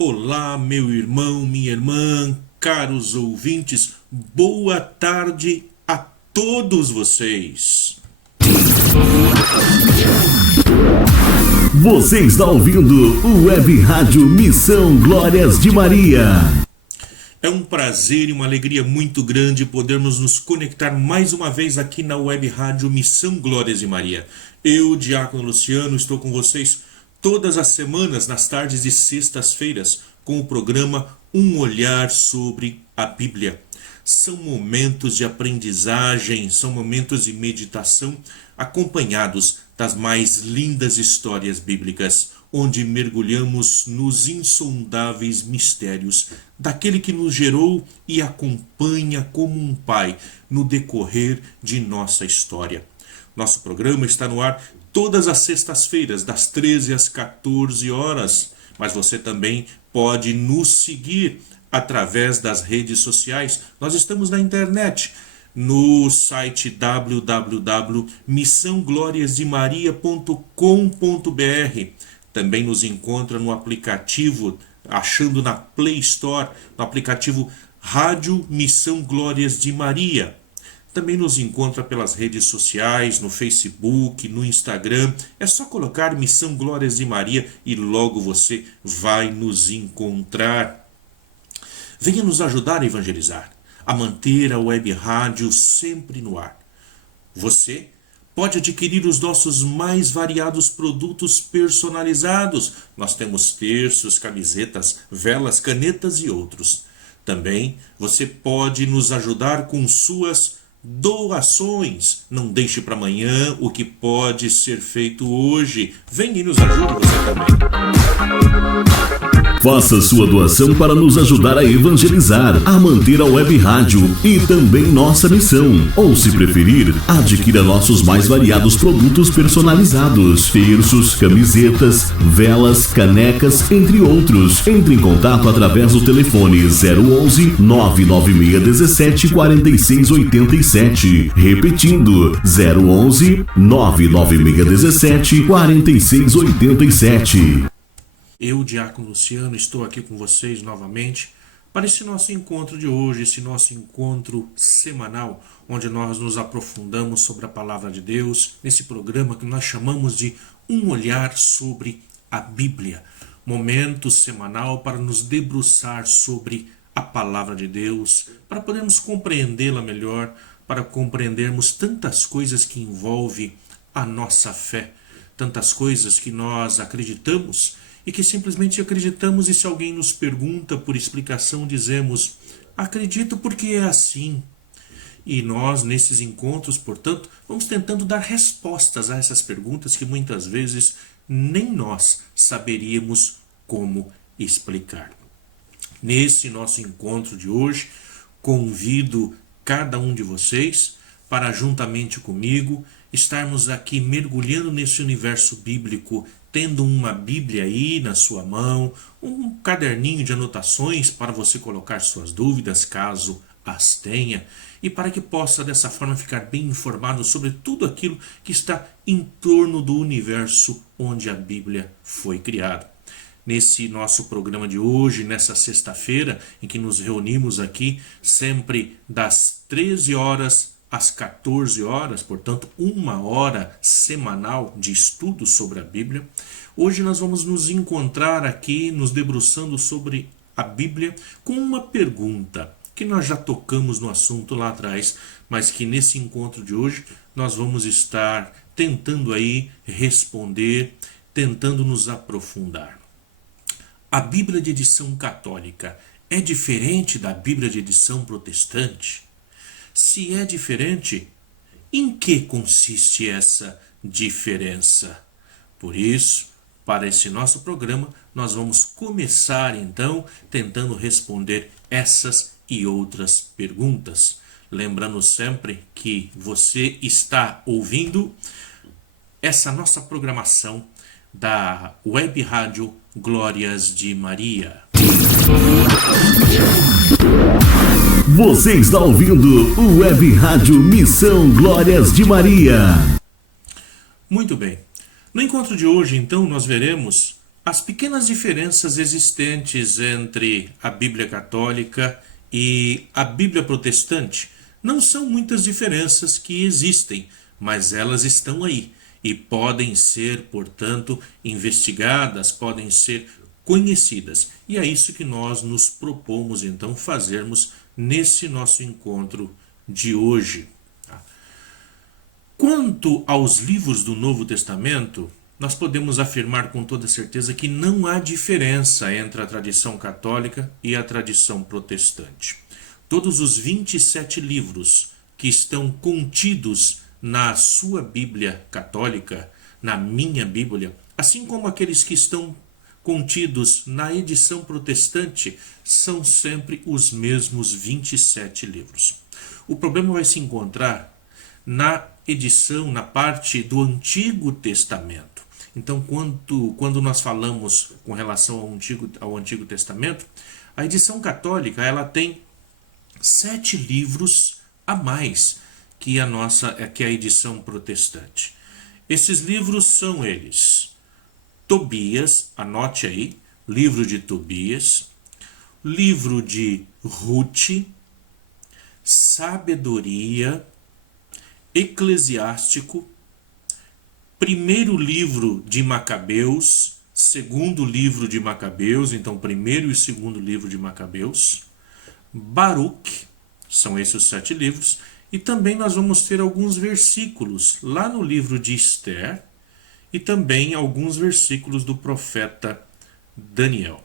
Olá, meu irmão, minha irmã, caros ouvintes, boa tarde a todos vocês. Você está ouvindo o Web Rádio Missão Glórias de Maria. É um prazer e uma alegria muito grande podermos nos conectar mais uma vez aqui na Web Rádio Missão Glórias de Maria. Eu, Diácono Luciano, estou com vocês todas as semanas, nas tardes de sextas-feiras, com o programa Um Olhar sobre a Bíblia. São momentos de aprendizagem, são momentos de meditação, acompanhados das mais lindas histórias bíblicas, onde mergulhamos nos insondáveis mistérios daquele que nos gerou e acompanha como um pai no decorrer de nossa história. Nosso programa está no ar todas as sextas-feiras, das 13 às 14 horas. Mas você também pode nos seguir através das redes sociais. Nós estamos na internet, no site www.missãogloriasdemaria.com.br. Também nos encontra no aplicativo, achando na Play Store, no aplicativo Rádio Missão Glórias de Maria. Também nos encontra pelas redes sociais, no Facebook, no Instagram. É só colocar Missão Glórias de Maria e logo você vai nos encontrar. Venha nos ajudar a evangelizar, a manter a web rádio sempre no ar. Você pode adquirir os nossos mais variados produtos personalizados. Nós temos terços, camisetas, velas, canetas e outros. Também você pode nos ajudar com suas doações. Não deixe para amanhã o que pode ser feito hoje. Venha e nos ajude você também. Faça sua doação para nos ajudar a evangelizar, a manter a web rádio e também nossa missão. Ou, se preferir, adquira nossos mais variados produtos personalizados: terços, camisetas, velas, canecas, entre outros. Entre em contato através do telefone 011 99617 4687. Repetindo, 011 99617 4687. Eu, Diácono Luciano, estou aqui com vocês novamente para esse nosso encontro de hoje, esse nosso encontro semanal, onde nós nos aprofundamos sobre a Palavra de Deus, nesse programa que nós chamamos de Um Olhar sobre a Bíblia. Momento semanal para nos debruçar sobre a Palavra de Deus, para podermos compreendê-la melhor, para compreendermos tantas coisas que envolvem a nossa fé, tantas coisas que nós acreditamos e que simplesmente acreditamos, e se alguém nos pergunta por explicação, dizemos: acredito porque é assim. E nós, nesses encontros, portanto, vamos tentando dar respostas a essas perguntas que muitas vezes nem nós saberíamos como explicar. Nesse nosso encontro de hoje, convido cada um de vocês para, juntamente comigo, estarmos aqui mergulhando nesse universo bíblico, tendo uma Bíblia aí na sua mão, um caderninho de anotações para você colocar suas dúvidas, caso as tenha, e para que possa dessa forma ficar bem informado sobre tudo aquilo que está em torno do universo onde a Bíblia foi criada. Nesse nosso programa de hoje, nessa sexta-feira, em que nos reunimos aqui, sempre das 13 horas às 14 horas, portanto, 1 hora semanal de estudo sobre a Bíblia. Hoje nós vamos nos encontrar aqui, nos debruçando sobre a Bíblia, com uma pergunta que nós já tocamos no assunto lá atrás, mas que nesse encontro de hoje nós vamos estar tentando aí responder, tentando nos aprofundar. A Bíblia de edição católica é diferente da Bíblia de edição protestante? Se é diferente, em que consiste essa diferença? Por isso, para esse nosso programa, nós vamos começar então tentando responder essas e outras perguntas. Lembrando sempre que você está ouvindo essa nossa programação da Web Rádio Glórias de Maria. Você está ouvindo o Web Rádio Missão Glórias de Maria. Muito bem. No encontro de hoje, então, nós veremos As pequenas diferenças existentes entre a Bíblia católica e a Bíblia protestante não são muitas diferenças que existem, mas elas estão aí e podem ser, portanto, investigadas, podem ser conhecidas. E é isso que nós nos propomos então fazermos nesse nosso encontro de hoje. Quanto aos livros do Novo Testamento, nós podemos afirmar com toda certeza que não há diferença entre a tradição católica e a tradição protestante. Todos os 27 livros que estão contidos na sua Bíblia católica, na minha Bíblia, assim como aqueles que estão contidos na edição protestante, são sempre os mesmos 27 livros. O problema vai se encontrar na edição, na parte do Antigo Testamento. Então, quando nós falamos com relação ao Antigo Testamento, a edição católica ela tem 7 livros a mais que a edição protestante. Esses livros são eles: Tobias, anote aí, livro de Tobias, livro de Ruth, Sabedoria, Eclesiástico, primeiro livro de Macabeus, segundo livro de Macabeus, então primeiro e segundo livro de Macabeus, Baruque, são esses os 7 livros, e também nós vamos ter alguns versículos lá no livro de Esther e também alguns versículos do profeta Daniel.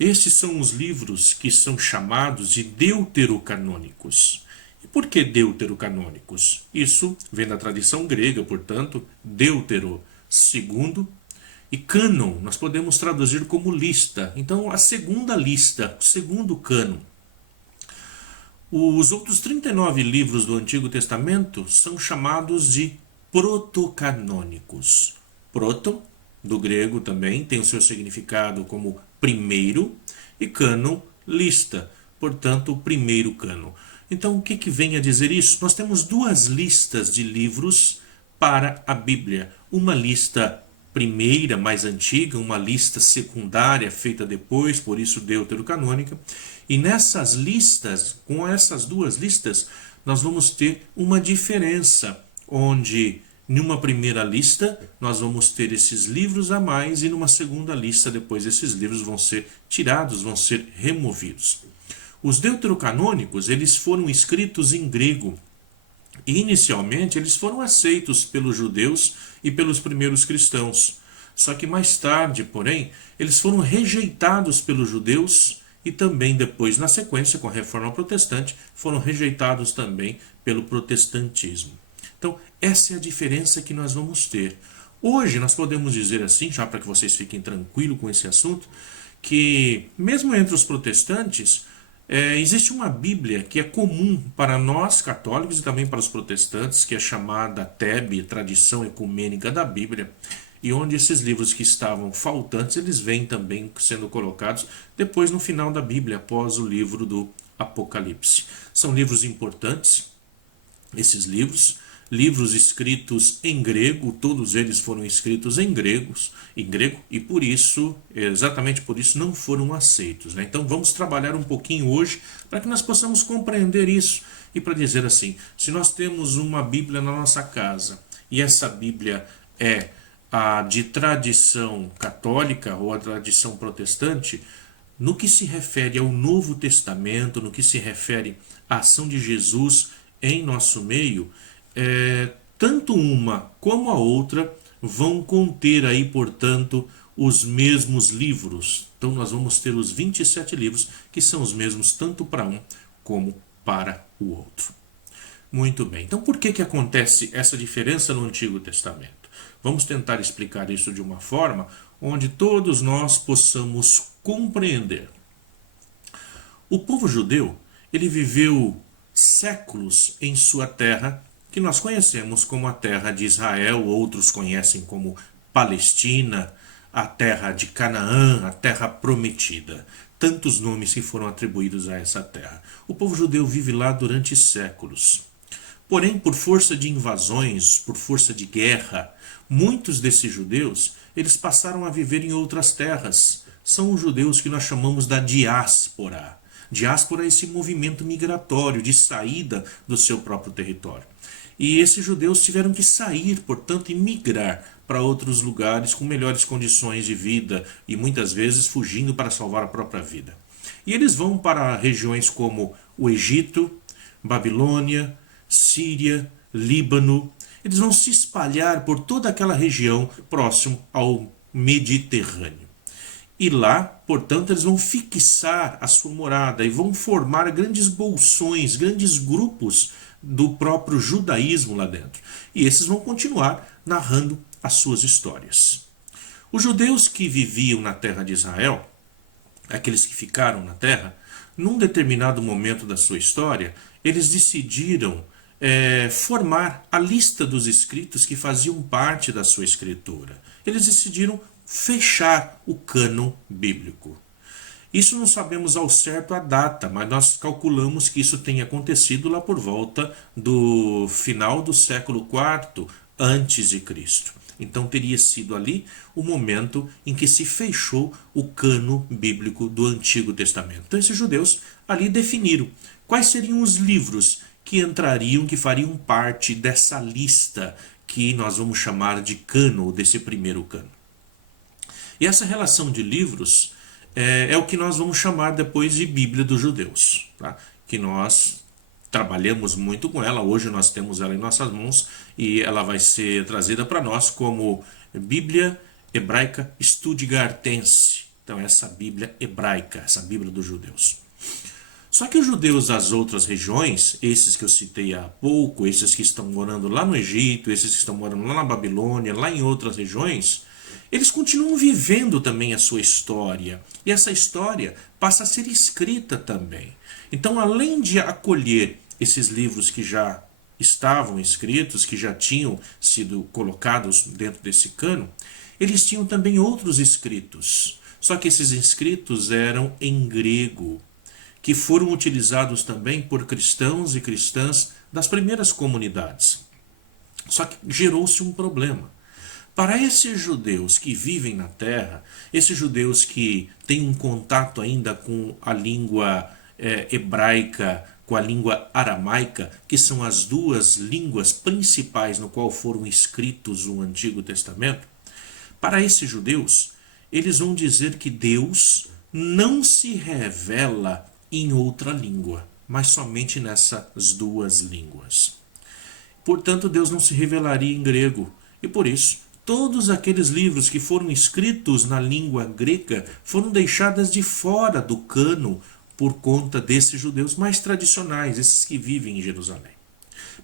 Esses são os livros que são chamados de deuterocanônicos. E por que deuterocanônicos? Isso vem da tradição grega, portanto, deutero, segundo, e cânon, nós podemos traduzir como lista. Então, a segunda lista, o segundo cânon. Os outros 39 livros do Antigo Testamento são chamados de protocanônicos. Proto, do grego também, tem o seu significado como primeiro, e cânon, lista, portanto, o primeiro cânon. Então, o que vem a dizer isso? Nós temos 2 listas de livros para a Bíblia. Uma lista primeira, mais antiga, uma lista secundária, feita depois, por isso deuterocanônica. E nessas listas, com essas 2 listas, nós vamos ter uma diferença, onde numa primeira lista nós vamos ter esses livros a mais e numa segunda lista depois esses livros vão ser tirados, vão ser removidos. Os deuterocanônicos, eles foram escritos em grego. E inicialmente eles foram aceitos pelos judeus e pelos primeiros cristãos. Só que mais tarde, porém, eles foram rejeitados pelos judeus e também depois, na sequência, com a Reforma Protestante, foram rejeitados também pelo protestantismo. Então, essa é a diferença que nós vamos ter. Hoje, nós podemos dizer assim, já para que vocês fiquem tranquilos com esse assunto, que mesmo entre os protestantes, existe uma Bíblia que é comum para nós católicos e também para os protestantes, que é chamada TEB, Tradição Ecumênica da Bíblia, e onde esses livros que estavam faltantes, eles vêm também sendo colocados depois no final da Bíblia, após o livro do Apocalipse. São livros importantes, esses livros escritos em grego, todos eles foram escritos em grego, e por isso, exatamente por isso, não foram aceitos, né? Então vamos trabalhar um pouquinho hoje para que nós possamos compreender isso e para dizer assim, se nós temos uma Bíblia na nossa casa e essa Bíblia é a de tradição católica ou a tradição protestante, no que se refere ao Novo Testamento, no que se refere à ação de Jesus em nosso meio, tanto uma como a outra vão conter aí, portanto, os mesmos livros. Então nós vamos ter os 27 livros que são os mesmos tanto para um como para o outro. Muito bem, então por que acontece essa diferença no Antigo Testamento? Vamos tentar explicar isso de uma forma onde todos nós possamos compreender. O povo judeu, ele viveu séculos em sua terra, que nós conhecemos como a terra de Israel, outros conhecem como Palestina, a terra de Canaã, a terra prometida. Tantos nomes que foram atribuídos a essa terra. O povo judeu vive lá durante séculos. Porém, por força de invasões, por força de guerra, muitos desses judeus, eles passaram a viver em outras terras. São os judeus que nós chamamos da diáspora. Diáspora é esse movimento migratório de saída do seu próprio território. E esses judeus tiveram que sair, portanto, e migrar para outros lugares com melhores condições de vida e muitas vezes fugindo para salvar a própria vida. E eles vão para regiões como o Egito, Babilônia, Síria, Líbano. Eles vão se espalhar por toda aquela região próximo ao Mediterrâneo. E lá, portanto, eles vão fixar a sua morada e vão formar grandes bolsões, grandes grupos do próprio judaísmo lá dentro. E esses vão continuar narrando as suas histórias. Os judeus que viviam na terra de Israel, aqueles que ficaram na terra, num determinado momento da sua história, eles decidiram formar a lista dos escritos que faziam parte da sua escritura. Eles decidiram fechar o cânon bíblico. Isso não sabemos ao certo a data, mas nós calculamos que isso tenha acontecido lá por volta do final do século IV antes de Cristo. Então teria sido ali o momento em que se fechou o cânon bíblico do Antigo Testamento. Então esses judeus ali definiram quais seriam os livros que entrariam, que fariam parte dessa lista que nós vamos chamar de cânon, desse primeiro cânon. E essa relação de livros é o que nós vamos chamar depois de Bíblia dos Judeus, tá? Que nós trabalhamos muito com ela, hoje nós temos ela em nossas mãos e ela vai ser trazida para nós como Bíblia Hebraica Stuttgartense. Então essa Bíblia hebraica, essa Bíblia dos Judeus. Só que os judeus das outras regiões, esses que eu citei há pouco, esses que estão morando lá no Egito, esses que estão morando lá na Babilônia, lá em outras regiões, eles continuam vivendo também a sua história. E essa história passa a ser escrita também. Então, além de acolher esses livros que já estavam escritos, que já tinham sido colocados dentro desse cânon, eles tinham também outros escritos. Só que esses escritos eram em grego, que foram utilizados também por cristãos e cristãs das primeiras comunidades. Só que gerou-se um problema. Para esses judeus que vivem na terra, esses judeus que têm um contato ainda com a língua hebraica, com a língua aramaica, que são as duas línguas principais no qual foram escritos o Antigo Testamento, para esses judeus, eles vão dizer que Deus não se revela em outra língua, mas somente nessas duas línguas. Portanto, Deus não se revelaria em grego, e por isso, todos aqueles livros que foram escritos na língua grega foram deixados de fora do cânon por conta desses judeus mais tradicionais, esses que vivem em Jerusalém.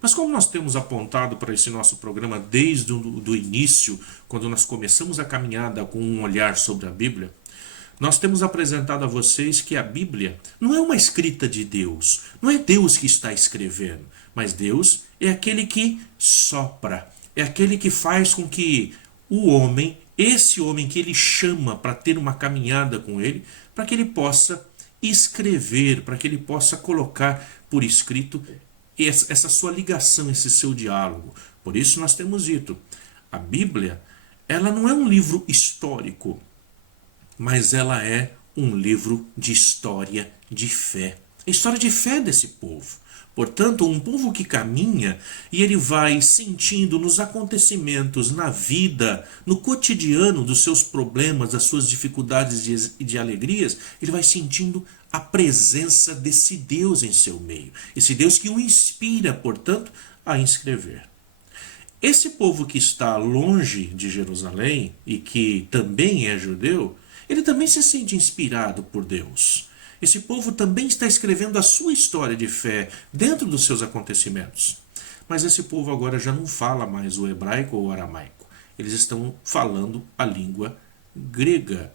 Mas como nós temos apontado para esse nosso programa desde o início, quando nós começamos a caminhada com um olhar sobre a Bíblia, nós temos apresentado a vocês que a Bíblia não é uma escrita de Deus, não é Deus que está escrevendo, mas Deus é aquele que sopra, é aquele que faz com que o homem, esse homem que ele chama para ter uma caminhada com ele, para que ele possa escrever, para que ele possa colocar por escrito essa sua ligação, esse seu diálogo. Por isso nós temos dito, a Bíblia, ela não é um livro histórico, mas ela é um livro de história de fé. A história de fé desse povo. Portanto, um povo que caminha e ele vai sentindo nos acontecimentos, na vida, no cotidiano dos seus problemas, das suas dificuldades e de alegrias, ele vai sentindo a presença desse Deus em seu meio. Esse Deus que o inspira, portanto, a escrever. Esse povo que está longe de Jerusalém e que também é judeu, ele também se sente inspirado por Deus. Esse povo também está escrevendo a sua história de fé dentro dos seus acontecimentos. Mas esse povo agora já não fala mais o hebraico ou o aramaico. Eles estão falando a língua grega.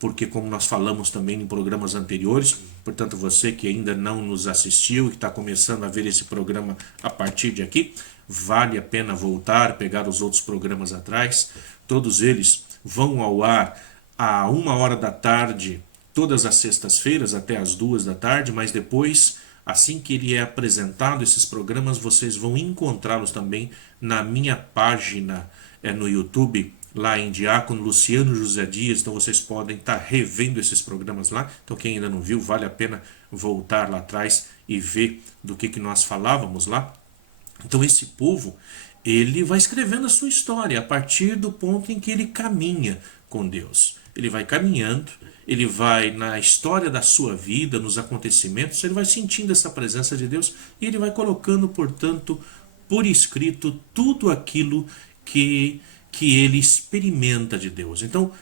Porque como nós falamos também em programas anteriores, portanto você que ainda não nos assistiu e que está começando a ver esse programa a partir de aqui, vale a pena voltar, pegar os outros programas atrás. Todos eles vão ao ar à 13h da tarde, todas as sextas-feiras até as 2 da tarde, mas depois, assim que ele é apresentado, esses programas, vocês vão encontrá-los também na minha página no YouTube, lá em Diácono Luciano José Dias, então vocês podem estar revendo esses programas lá. Então quem ainda não viu, vale a pena voltar lá atrás e ver do que nós falávamos lá. Então esse povo, ele vai escrevendo a sua história a partir do ponto em que ele caminha com Deus. Ele vai caminhando, ele vai na história da sua vida, nos acontecimentos, ele vai sentindo essa presença de Deus e ele vai colocando, portanto, por escrito tudo aquilo que ele experimenta de Deus. Então,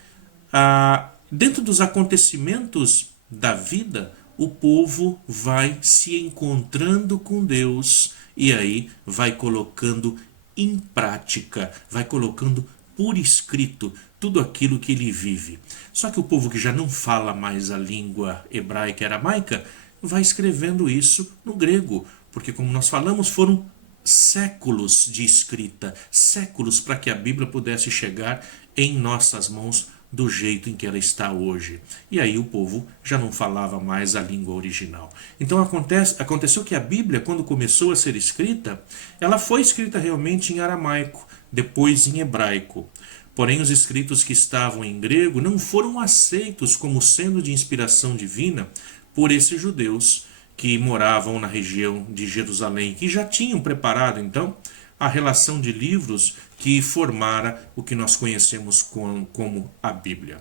dentro dos acontecimentos da vida, o povo vai se encontrando com Deus e aí vai colocando em prática, vai colocando por escrito tudo aquilo que ele vive. Só que o povo que já não fala mais a língua hebraica e aramaica vai escrevendo isso no grego, porque como nós falamos, foram séculos de escrita, séculos para que a Bíblia pudesse chegar em nossas mãos do jeito em que ela está hoje. E aí o povo já não falava mais a língua original. Então aconteceu que a Bíblia, quando começou a ser escrita, ela foi escrita realmente em aramaico, depois em hebraico. Porém, os escritos que estavam em grego não foram aceitos como sendo de inspiração divina por esses judeus que moravam na região de Jerusalém, que já tinham preparado, então, a relação de livros que formara o que nós conhecemos como a Bíblia.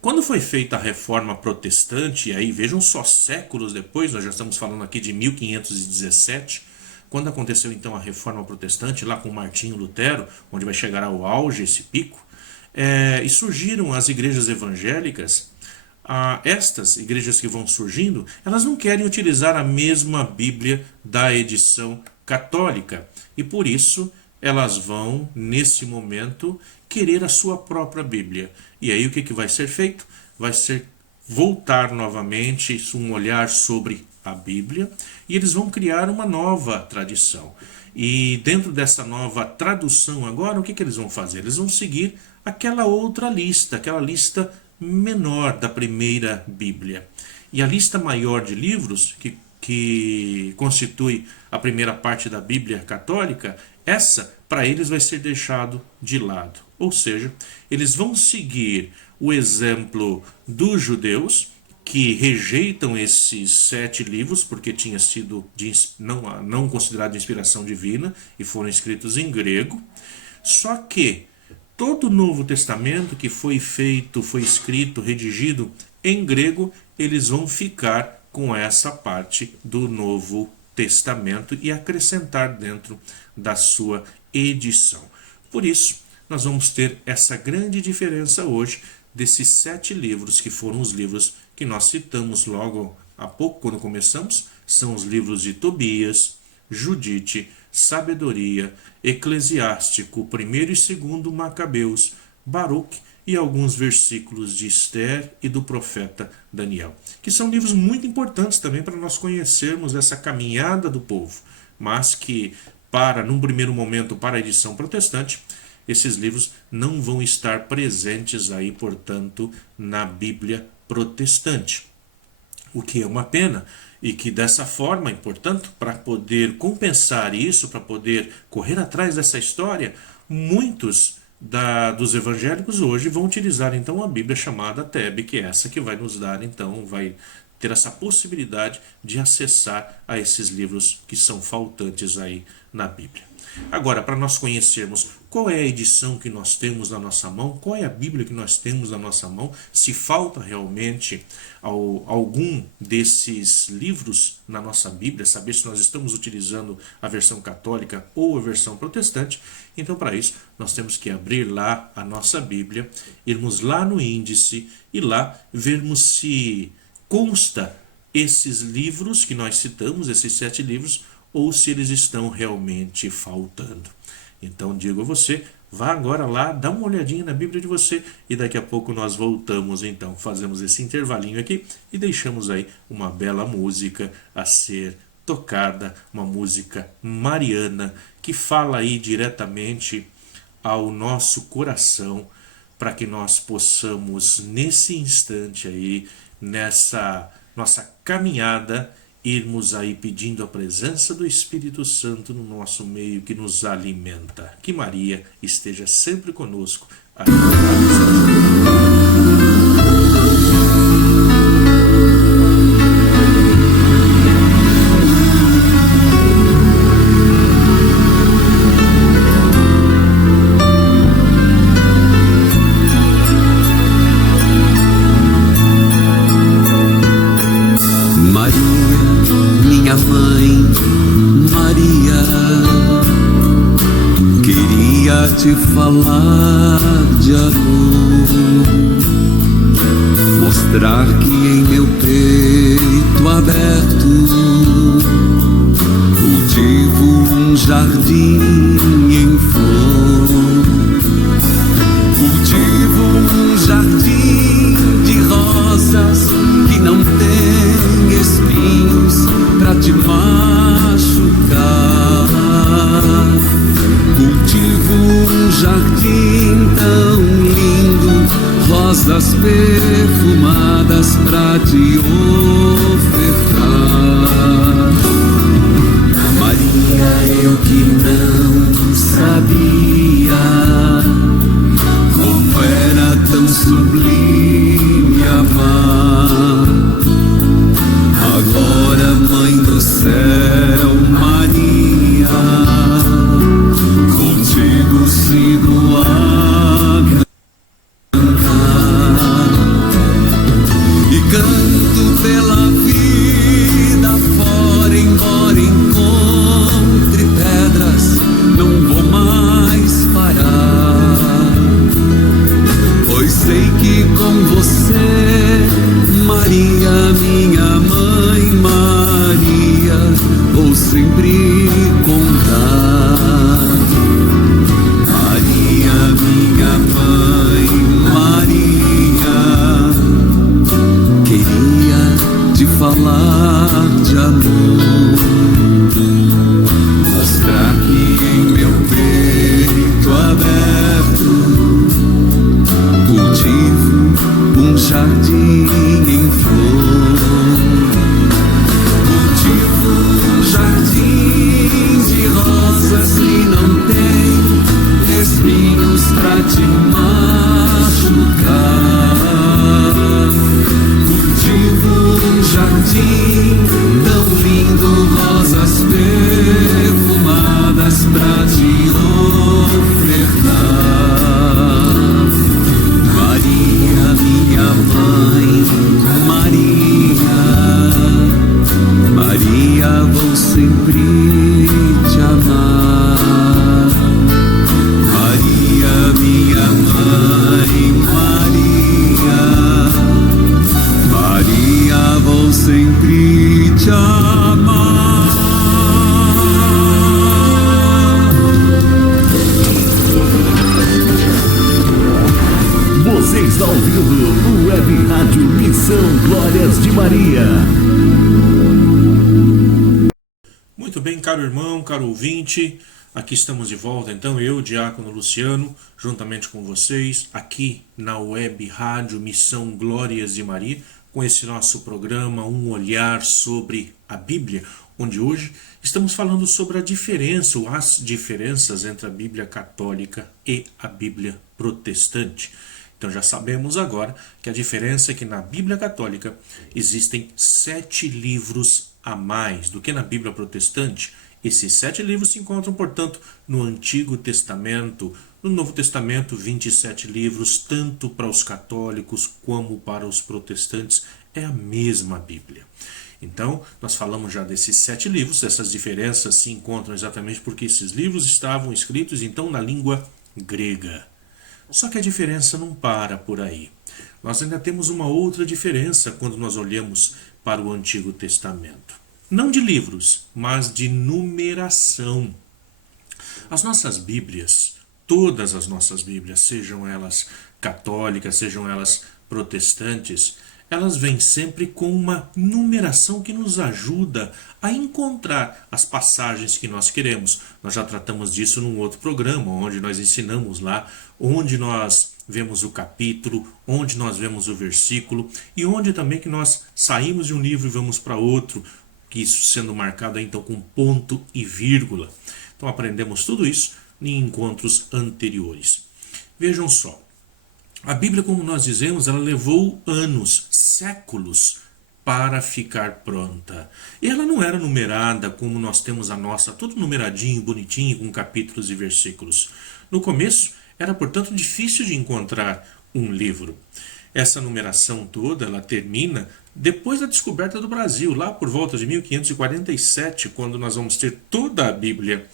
Quando foi feita a Reforma Protestante, e aí vejam só, séculos depois, nós já estamos falando aqui de 1517, quando aconteceu então a Reforma Protestante, lá com Martinho Lutero, onde vai chegar ao auge esse pico, e surgiram as igrejas evangélicas. Estas igrejas que vão surgindo, elas não querem utilizar a mesma Bíblia da edição católica e por isso elas vão, nesse momento, querer a sua própria Bíblia. E aí o que vai ser feito? Vai ser voltar novamente um olhar sobre a Bíblia e eles vão criar uma nova tradição. E dentro dessa nova tradução agora, o que eles vão fazer? Eles vão seguir aquela outra lista, aquela lista menor da primeira Bíblia. E a lista maior de livros, que constitui a primeira parte da Bíblia católica, essa, para eles, vai ser deixado de lado. Ou seja, eles vão seguir o exemplo dos judeus, que rejeitam esses 7 livros, porque tinha sido não considerado de inspiração divina, e foram escritos em grego. Só que todo o Novo Testamento que foi feito, foi escrito, redigido em grego, eles vão ficar com essa parte do Novo Testamento e acrescentar dentro da sua edição. Por isso, nós vamos ter essa grande diferença hoje desses 7 livros, que foram os livros que nós citamos logo há pouco, quando começamos, são os livros de Tobias, Judite, Sabedoria, Eclesiástico, 1º e 2º Macabeus, Baruque e alguns versículos de Esther e do profeta Daniel, que são livros muito importantes também para nós conhecermos essa caminhada do povo, mas que, num primeiro momento, para a edição protestante, esses livros não vão estar presentes aí, portanto, na Bíblia protestante. O que é uma pena, e que dessa forma, portanto, para poder compensar isso, para poder correr atrás dessa história, muitos dos evangélicos hoje vão utilizar então a Bíblia chamada TEB, que é essa que vai nos dar, então, vai ter essa possibilidade de acessar a esses livros que são faltantes aí na Bíblia. Agora, para nós conhecermos qual é a edição que nós temos na nossa mão, qual é a Bíblia que nós temos na nossa mão, se falta realmente algum desses livros na nossa Bíblia, saber se nós estamos utilizando a versão católica ou a versão protestante, então para isso nós temos que abrir lá a nossa Bíblia, irmos lá no índice e lá vermos se consta esses livros que nós citamos, esses 7 livros, ou se eles estão realmente faltando. Então digo a você, vá agora lá, dá uma olhadinha na Bíblia de você e daqui a pouco nós voltamos, então fazemos esse intervalinho aqui e deixamos aí uma bela música a ser tocada, uma música mariana que fala aí diretamente ao nosso coração, para que nós possamos nesse instante aí, nessa nossa caminhada, irmos aí pedindo a presença do Espírito Santo no nosso meio que nos alimenta. Que Maria esteja sempre conosco. Te falar de amor, mostrar que em meu peito aberto cultivo um jardim em flor, cultivo um jardim de rosas que não tem espinhos pra te machucar. Cultivo um jardim tão lindo, rosas perfumadas pra te ofertar. Maria, eu que não sabia como era tão sublime amar. Agora, Mãe do céu, Maria, sigo a cantar e canto pela vida fora, embora encontre pedras, não vou mais parar, pois sei que com você, Maria, minha mãe, Maria, vou sempre contar. Minha mãe Maria, queria te falar de amor, mostrar que em meu peito aberto cultivo um jardim em flor, cultivo um jardim de rosas que não tem espinhos pra te machucar. Cultivo um jardim tão lindo, rosas perfumadas pra te ofertar. Maria, minha mãe, Maria, Maria, vou sempre te amar. Minha mãe Maria, Maria, vou sempre te amar. Você está ouvindo o Web Rádio Missão Glórias de Maria. Muito bem, caro irmão, caro ouvinte. Aqui estamos de volta, então, eu, Diácono Luciano, juntamente com vocês, aqui na Web Rádio Missão Glórias de Maria, com esse nosso programa, Um Olhar sobre a Bíblia, onde hoje estamos falando sobre a diferença, ou as diferenças entre a Bíblia católica e a Bíblia protestante. Então já sabemos agora que a diferença é que na Bíblia católica existem 7 livros a mais do que na Bíblia protestante. Esses 7 livros se encontram, portanto, no Antigo Testamento. No Novo Testamento, 27 livros, tanto para os católicos como para os protestantes. É a mesma Bíblia. Então, nós falamos já desses 7 livros. Essas diferenças se encontram exatamente porque esses livros estavam escritos, então, na língua grega. Só que a diferença não para por aí. Nós ainda temos uma outra diferença quando nós olhamos para o Antigo Testamento. Não de livros, mas de numeração. As nossas Bíblias, todas as nossas Bíblias, sejam elas católicas, sejam elas protestantes, elas vêm sempre com uma numeração que nos ajuda a encontrar as passagens que nós queremos. Nós já tratamos disso num outro programa, onde nós ensinamos lá, onde nós vemos o capítulo, onde nós vemos o versículo, e onde também que nós saímos de um livro e vamos para outro, que isso sendo marcado aí, então com ponto e vírgula. Então aprendemos tudo isso em encontros anteriores. Vejam só, a Bíblia, como nós dizemos, ela levou anos, séculos para ficar pronta. E ela não era numerada como nós temos a nossa, tudo numeradinho, bonitinho, com capítulos e versículos. No começo, era, portanto, difícil de encontrar um livro. Essa numeração toda, ela termina depois da descoberta do Brasil, lá por volta de 1547, quando nós vamos ter toda a Bíblia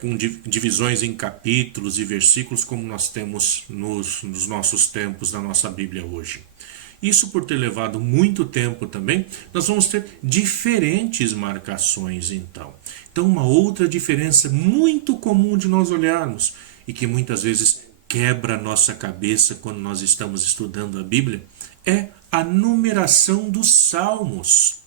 com divisões em capítulos e versículos, como nós temos nos nossos tempos, na nossa Bíblia hoje. Isso por ter levado muito tempo também, nós vamos ter diferentes marcações então. Então uma outra diferença muito comum de nós olharmos e que muitas vezes quebra a nossa cabeça quando nós estamos estudando a Bíblia é a numeração dos salmos.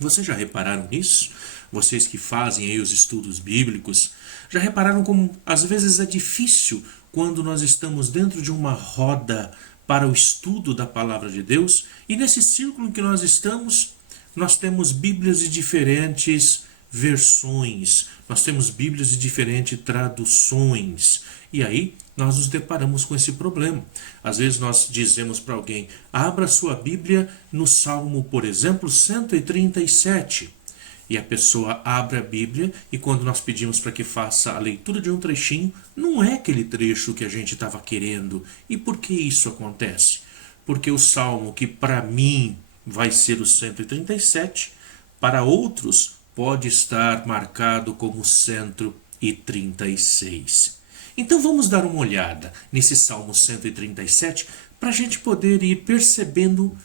Vocês já repararam nisso? Vocês que fazem aí os estudos bíblicos, já repararam como às vezes é difícil quando nós estamos dentro de uma roda para o estudo da palavra de Deus e nesse círculo em que nós estamos, nós temos Bíblias de diferentes versões, nós temos Bíblias de diferentes traduções e aí nós nos deparamos com esse problema. Às vezes nós dizemos para alguém, abra sua Bíblia no Salmo, por exemplo, 137. E a pessoa abre a Bíblia e quando nós pedimos para que faça a leitura de um trechinho, não é aquele trecho que a gente estava querendo. E por que isso acontece? Porque o Salmo que para mim vai ser o 137, para outros pode estar marcado como 136. Então vamos dar uma olhada nesse Salmo 137 para a gente poder ir percebendo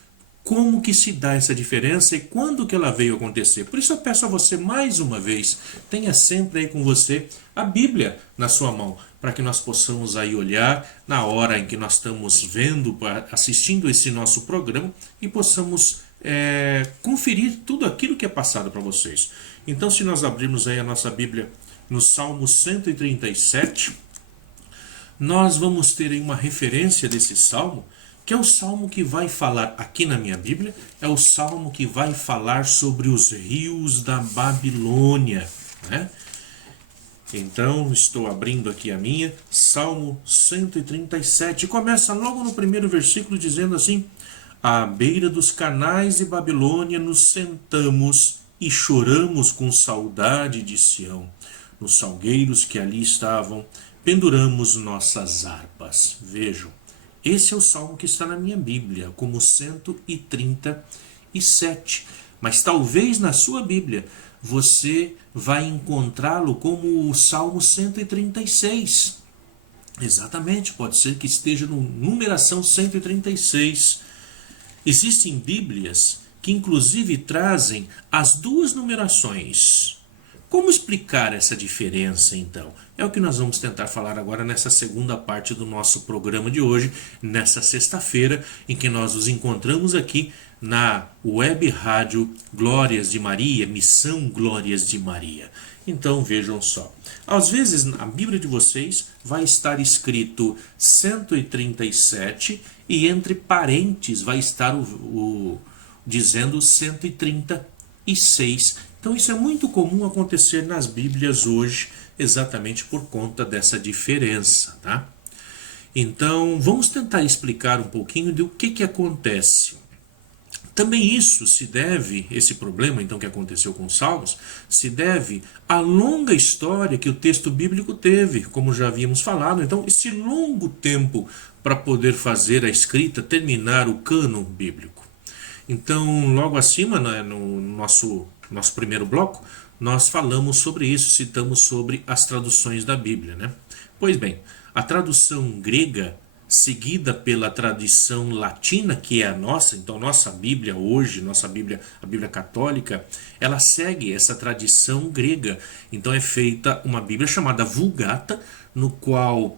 como que se dá essa diferença e quando que ela veio acontecer. Por isso eu peço a você mais uma vez, tenha sempre aí com você a Bíblia na sua mão, para que nós possamos aí olhar na hora em que nós estamos vendo, assistindo esse nosso programa e possamos conferir tudo aquilo que é passado para vocês. Então se nós abrirmos aí a nossa Bíblia no Salmo 137, nós vamos ter aí uma referência desse Salmo, que é o salmo que vai falar, aqui na minha Bíblia, é o salmo que vai falar sobre os rios da Babilônia, né? Então, estou abrindo aqui a minha, Salmo 137, começa logo no primeiro versículo dizendo assim, à beira dos canais de Babilônia nos sentamos e choramos com saudade de Sião. Nos salgueiros que ali estavam, penduramos nossas harpas. Vejam. Esse é o salmo que está na minha Bíblia, como 137. Mas talvez na sua Bíblia você vai encontrá-lo como o Salmo 136. Exatamente, pode ser que esteja no numeração 136. Existem Bíblias que inclusive trazem as duas numerações. Como explicar essa diferença, então? É o que nós vamos tentar falar agora nessa segunda parte do nosso programa de hoje, nessa sexta-feira, em que nós nos encontramos aqui na Web Rádio Glórias de Maria, Missão Glórias de Maria. Então vejam só, às vezes na Bíblia de vocês vai estar escrito 137 e entre parênteses vai estar dizendo 136. Então isso é muito comum acontecer nas Bíblias hoje, exatamente por conta dessa diferença, tá? Então vamos tentar explicar um pouquinho do que acontece. Também isso se deve, esse problema então que aconteceu com os Salmos, se deve à longa história que o texto bíblico teve, como já havíamos falado. Então esse longo tempo para poder fazer a escrita, terminar o cânon bíblico. Então logo acima, né, no nosso primeiro bloco, nós falamos sobre isso, citamos sobre as traduções da Bíblia, né? Pois bem, a tradução grega, seguida pela tradição latina, que é a nossa, então nossa Bíblia hoje, nossa Bíblia, a Bíblia católica, ela segue essa tradição grega. Então é feita uma Bíblia chamada Vulgata, no qual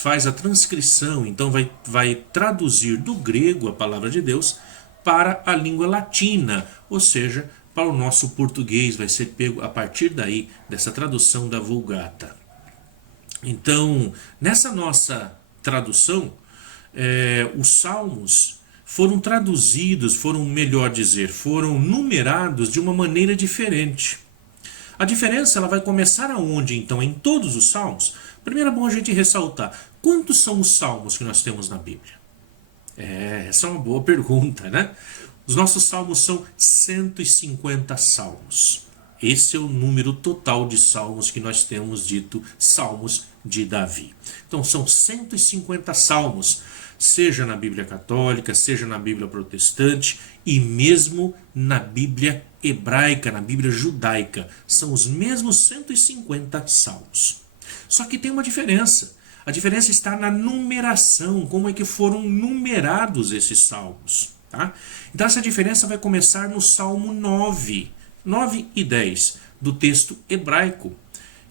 faz a transcrição, então vai traduzir do grego a palavra de Deus para a língua latina, ou seja, para o nosso português, vai ser pego a partir daí, dessa tradução da Vulgata. Então, nessa nossa tradução, os Salmos foram traduzidos, melhor dizer, foram numerados de uma maneira diferente. A diferença ela vai começar aonde, então? Em todos os salmos? Primeiro é bom a gente ressaltar, quantos são os salmos que nós temos na Bíblia? Essa é uma boa pergunta, né? Os nossos salmos são 150 salmos. Esse é o número total de salmos que nós temos dito salmos de Davi. Então são 150 salmos, seja na Bíblia católica, seja na Bíblia protestante e mesmo na Bíblia hebraica, na Bíblia judaica. São os mesmos 150 salmos. Só que tem uma diferença. A diferença está na numeração, como é que foram numerados esses salmos. Tá? Então essa diferença vai começar no Salmo 9 e 10 do texto hebraico.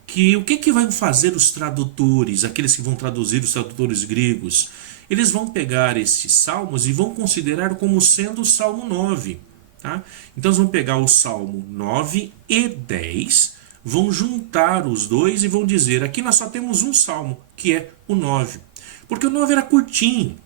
Que o que vão fazer os tradutores, aqueles que vão traduzir, os tradutores gregos? Eles vão pegar esses salmos e vão considerar como sendo o Salmo 9. Tá? Então eles vão pegar o Salmo 9 e 10, vão juntar os dois e vão dizer, aqui nós só temos um salmo, que é o 9. Porque o 9 era curtinho.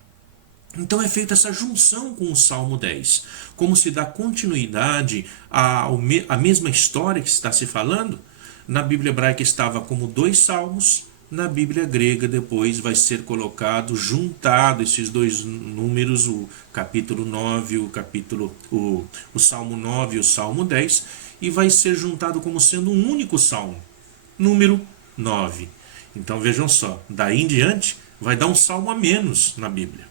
Então é feita essa junção com o Salmo 10. Como se dá continuidade à mesma história que está se falando, na Bíblia hebraica estava como 2 salmos, na Bíblia grega depois vai ser colocado, juntado esses dois números, o capítulo 9, o Salmo 9 e o Salmo 10, e vai ser juntado como sendo um único salmo, número 9. Então vejam só, daí em diante vai dar um salmo a menos na Bíblia.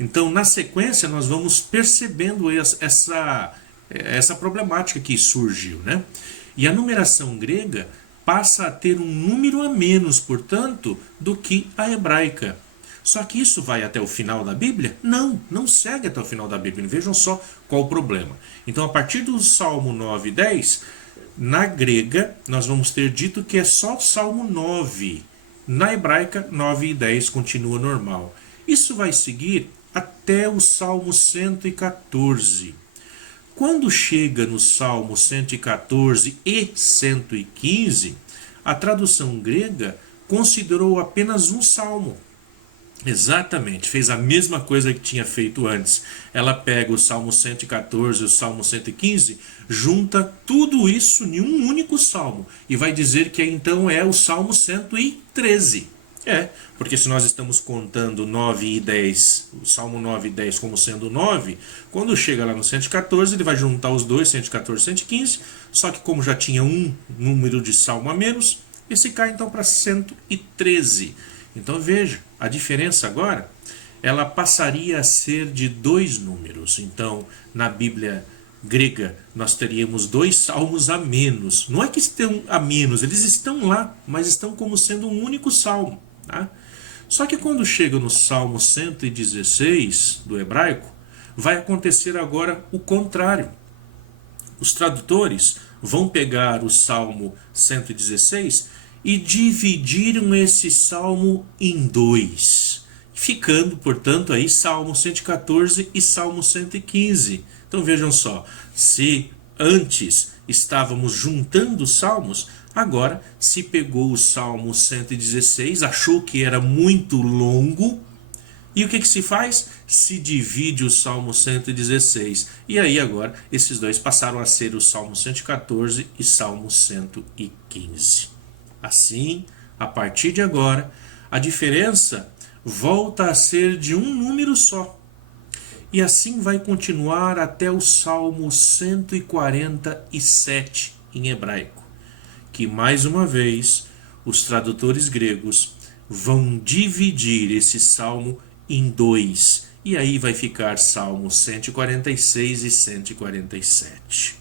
Então, na sequência, nós vamos percebendo essa problemática que surgiu, né? E a numeração grega passa a ter um número a menos, portanto, do que a hebraica. Só que isso vai até o final da Bíblia? Não segue até o final da Bíblia. Vejam só qual o problema. Então, a partir do Salmo 9 e 10, na grega, nós vamos ter dito que é só o Salmo 9. Na hebraica, 9 e 10 continua normal. Isso vai seguir até o Salmo 114. Quando chega no Salmo 114 e 115, a tradução grega considerou apenas um salmo. Exatamente, fez a mesma coisa que tinha feito antes. Ela pega o Salmo 114 e o Salmo 115, junta tudo isso em um único salmo e vai dizer que então é o Salmo 113. Porque se nós estamos contando 9 e 10, o Salmo 9 e 10 como sendo 9, quando chega lá no 114, ele vai juntar os dois, 114 e 115, só que como já tinha um número de salmo a menos, esse cai então para 113. Então veja, a diferença agora, ela passaria a ser de 2 números. Então, na Bíblia grega, nós teríamos 2 salmos a menos. Não é que estão a menos, eles estão lá, mas estão como sendo um único salmo. Tá? Só que quando chega no Salmo 116 do hebraico, vai acontecer agora o contrário. Os tradutores vão pegar o Salmo 116 e dividiram esse salmo em 2, ficando, portanto, aí Salmo 114 e Salmo 115. Então vejam só, se antes estávamos juntando salmos, agora se pegou o Salmo 116, achou que era muito longo, e o que se faz? Se divide o Salmo 116. E aí agora esses dois passaram a ser o Salmo 114 e Salmo 115. Assim, a partir de agora, a diferença volta a ser de um número só. E assim vai continuar até o Salmo 147 em hebraico, que mais uma vez os tradutores gregos vão dividir esse salmo em 2. E aí vai ficar Salmo 146 e 147.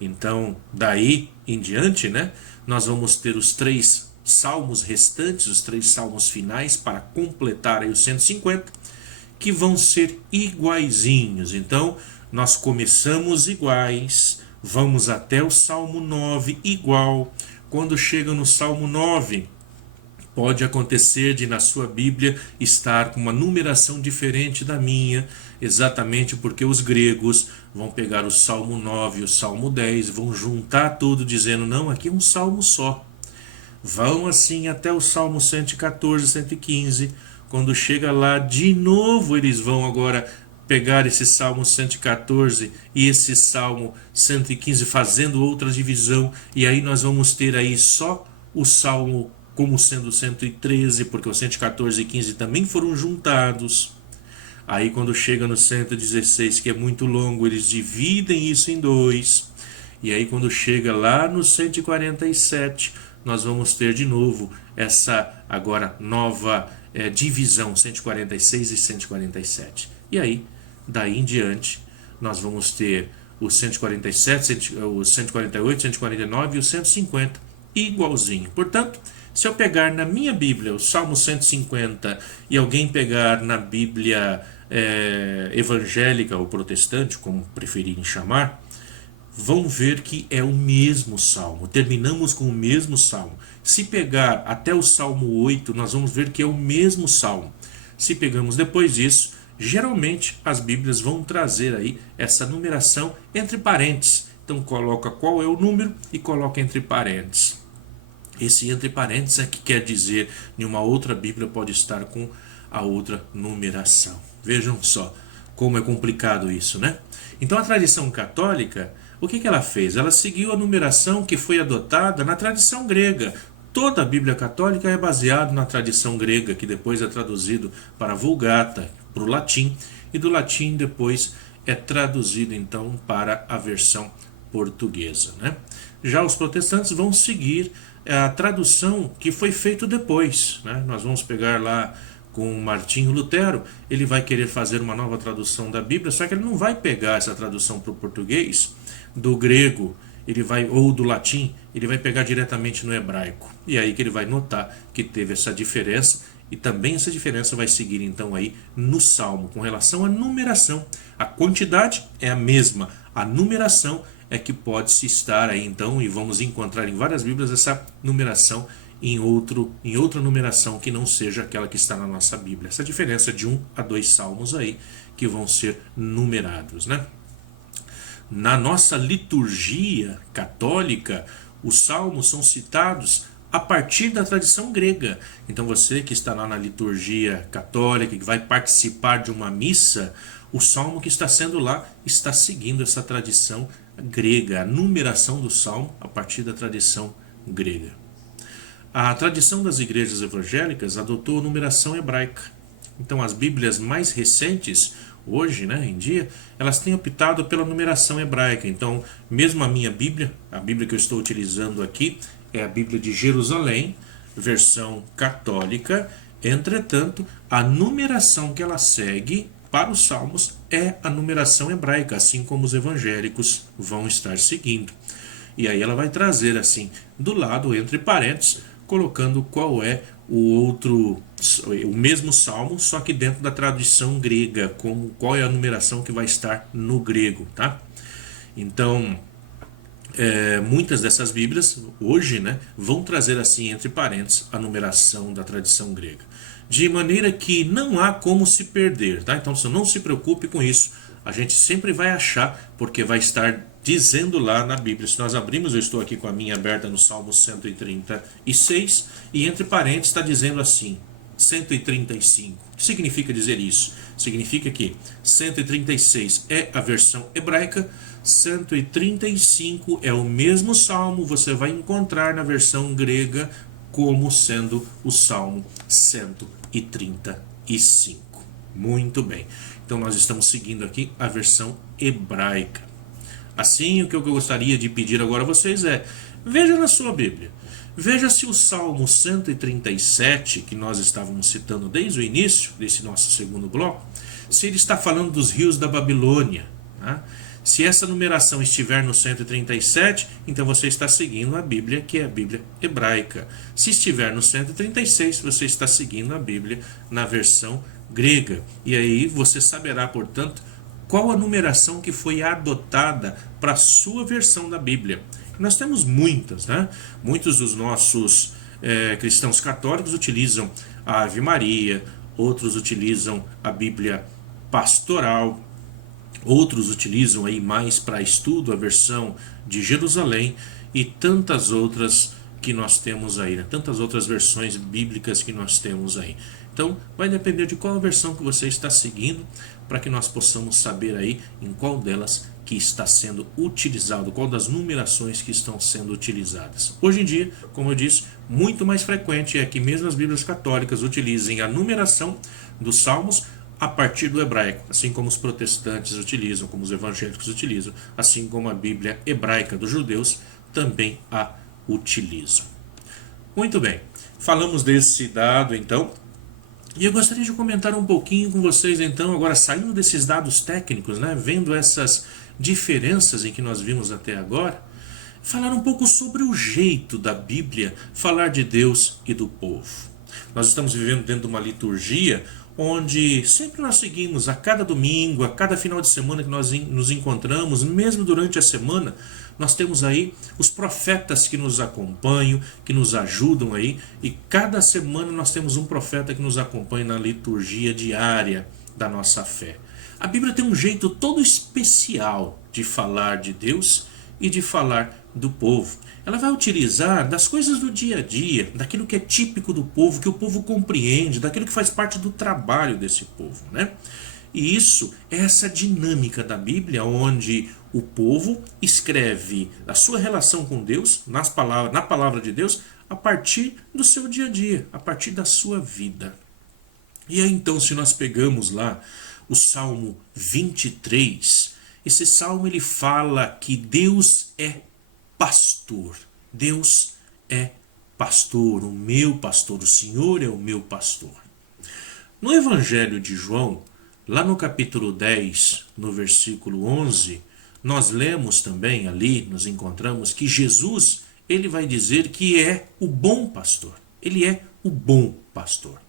Então, daí em diante, né, nós vamos ter os 3 salmos restantes, os 3 salmos finais para completar aí os 150, que vão ser iguaizinhos. Então, nós começamos iguais, vamos até o Salmo 9 igual. Quando chega no Salmo 9, pode acontecer de na sua Bíblia estar com uma numeração diferente da minha, exatamente porque os gregos vão pegar o Salmo 9 e o Salmo 10, vão juntar tudo dizendo, não, aqui é um salmo só. Vão assim até o Salmo 114, 115, quando chega lá, de novo eles vão agora pegar esse Salmo 114 e esse Salmo 115 fazendo outra divisão, e aí nós vamos ter aí só o Salmo como sendo 113, porque o 114 e 15 também foram juntados. Aí quando chega no 116, que é muito longo, eles dividem isso em dois. E aí quando chega lá no 147, nós vamos ter de novo essa agora nova divisão, 146 e 147. E aí, daí em diante, nós vamos ter o 147, o 148, 149 e o 150 igualzinho. Portanto, se eu pegar na minha Bíblia o Salmo 150 e alguém pegar na Bíblia evangélica ou protestante, como preferirem chamar, vão ver que é o mesmo Salmo. Terminamos com o mesmo Salmo. Se pegar até o Salmo 8, nós vamos ver que é o mesmo Salmo. Se pegamos depois disso, geralmente as Bíblias vão trazer aí essa numeração entre parênteses. Então coloca qual é o número e coloca entre parênteses. Esse entre parênteses é que quer dizer, em uma outra Bíblia pode estar com a outra numeração. Vejam só como é complicado isso, né? Então a tradição católica, o que ela fez? Ela seguiu a numeração que foi adotada na tradição grega. Toda a Bíblia católica é baseada na tradição grega, que depois é traduzido para a Vulgata, para o latim, e do latim depois é traduzido então para a versão portuguesa, né? Já os protestantes vão seguir a tradução que foi feita depois, né? Nós vamos pegar lá com Martinho Lutero, ele vai querer fazer uma nova tradução da Bíblia, só que ele não vai pegar essa tradução para o português do grego, ou do latim, ele vai pegar diretamente no hebraico. E aí que ele vai notar que teve essa diferença, e também essa diferença vai seguir então aí no Salmo, com relação à numeração. A quantidade é a mesma, a numeração é que pode-se estar aí então, e vamos encontrar em várias Bíblias essa numeração em outra numeração que não seja aquela que está na nossa Bíblia. Essa diferença de 1 a 2 salmos aí que vão ser numerados, né? Na nossa liturgia católica, os salmos são citados a partir da tradição grega. Então você que está lá na liturgia católica, que vai participar de uma missa, o salmo que está sendo lá está seguindo essa tradição grega, a numeração do salmo a partir da tradição grega. A tradição das igrejas evangélicas adotou a numeração hebraica. Então as Bíblias mais recentes, hoje, né, em dia, elas têm optado pela numeração hebraica. Então, mesmo a minha Bíblia, a Bíblia que eu estou utilizando aqui, é a Bíblia de Jerusalém, versão católica. Entretanto, a numeração que ela segue para os salmos é a numeração hebraica, assim como os evangélicos vão estar seguindo. E aí ela vai trazer assim, do lado, entre parênteses, colocando qual é o mesmo salmo, só que dentro da tradição grega, qual é a numeração que vai estar no grego, tá? Então, muitas dessas Bíblias, hoje, né, vão trazer assim, entre parênteses, a numeração da tradição grega. De maneira que não há como se perder, tá? Então, você não se preocupe com isso. A gente sempre vai achar, porque vai estar dizendo lá na Bíblia. Se nós abrimos, eu estou aqui com a minha aberta no Salmo 136, e entre parênteses está dizendo assim, 135. O que significa dizer isso? Significa que 136 é a versão hebraica, 135 é o mesmo Salmo, você vai encontrar na versão grega como sendo o Salmo 135. Muito bem. Então nós estamos seguindo aqui a versão hebraica. Assim, o que eu gostaria de pedir agora a vocês é, veja na sua Bíblia, veja se o Salmo 137, que nós estávamos citando desde o início desse nosso segundo bloco, se ele está falando dos rios da Babilônia, né? Se essa numeração estiver no 137, então você está seguindo a Bíblia, que é a Bíblia hebraica. Se estiver no 136, você está seguindo a Bíblia na versão grega. E aí você saberá, portanto, qual a numeração que foi adotada para a sua versão da Bíblia. Nós temos muitas, né? Muitos dos nossos cristãos católicos utilizam a Ave Maria, outros utilizam a Bíblia pastoral, outros utilizam aí mais para estudo a versão de Jerusalém e tantas outras que nós temos aí, né? Tantas outras versões bíblicas que nós temos aí. Então, vai depender de qual versão que você está seguindo, para que nós possamos saber aí em qual delas que está sendo utilizado, qual das numerações que estão sendo utilizadas. Hoje em dia, como eu disse, muito mais frequente é que mesmo as Bíblias católicas utilizem a numeração dos salmos a partir do hebraico, assim como os protestantes utilizam, como os evangélicos utilizam, assim como a Bíblia hebraica dos judeus também a utilizam. Muito bem, falamos desse dado então, e eu gostaria de comentar um pouquinho com vocês então, agora saindo desses dados técnicos, vendo essas diferenças em que nós vimos até agora, falar um pouco sobre o jeito da Bíblia falar de Deus e do povo. Nós estamos vivendo dentro de uma liturgia onde sempre nós seguimos a cada domingo, a cada final de semana que nós nos encontramos, mesmo durante a semana, nós temos aí os profetas que nos acompanham, que nos ajudam aí, e cada semana nós temos um profeta que nos acompanha na liturgia diária da nossa fé. A Bíblia tem um jeito todo especial de falar de Deus e de falar do povo. Ela vai utilizar das coisas do dia a dia, daquilo que é típico do povo, que o povo compreende, daquilo que faz parte do trabalho desse povo, E isso é essa dinâmica da Bíblia, onde o povo escreve a sua relação com Deus, na palavra de Deus, a partir do seu dia a dia, a partir da sua vida. E aí então, se nós pegamos lá o Salmo 23, esse salmo ele fala que Deus é pastor. Deus é pastor, o meu pastor, o Senhor é o meu pastor. No Evangelho de João, lá no capítulo 10, no versículo 11, nós lemos também ali, nos encontramos que Jesus, ele vai dizer que é o bom pastor. Ele é o bom pastor.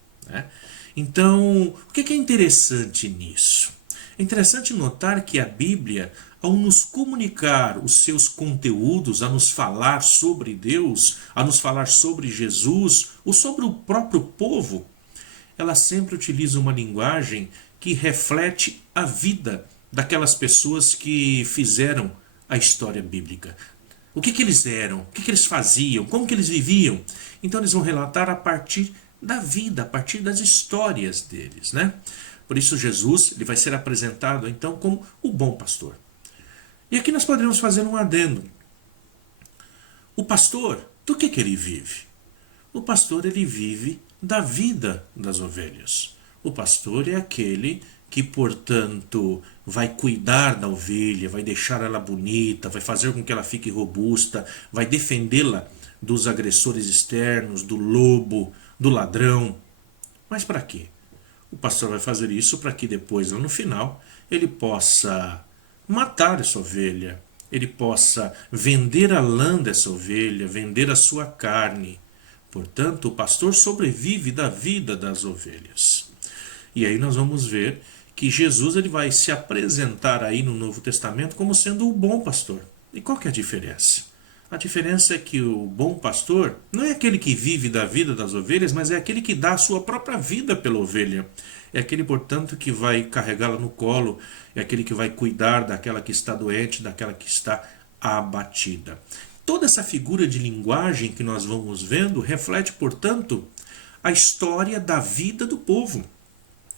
Então, o que é interessante nisso? É interessante notar que a Bíblia, ao nos comunicar os seus conteúdos, a nos falar sobre Deus, a nos falar sobre Jesus, ou sobre o próprio povo, ela sempre utiliza uma linguagem que reflete a vida daquelas pessoas que fizeram a história bíblica. O que eles eram, o que eles faziam, como que eles viviam. Então eles vão relatar a partir da vida, a partir das histórias deles, Por isso Jesus ele vai ser apresentado então como o bom pastor. E aqui nós poderíamos fazer um adendo. O pastor, do que ele vive? O pastor ele vive da vida das ovelhas. O pastor é aquele que, portanto, vai cuidar da ovelha, vai deixar ela bonita, vai fazer com que ela fique robusta, vai defendê-la dos agressores externos, do lobo, do ladrão. Mas para quê? O pastor vai fazer isso para que depois, lá no final, ele possa matar essa ovelha, ele possa vender a lã dessa ovelha, vender a sua carne. Portanto, o pastor sobrevive da vida das ovelhas. E aí nós vamos ver que Jesus ele vai se apresentar aí no Novo Testamento como sendo o bom pastor. E qual que é a diferença? A diferença é que o bom pastor não é aquele que vive da vida das ovelhas, mas é aquele que dá a sua própria vida pela ovelha. É aquele, portanto, que vai carregá-la no colo, é aquele que vai cuidar daquela que está doente, daquela que está abatida. Toda essa figura de linguagem que nós vamos vendo reflete, portanto, a história da vida do povo.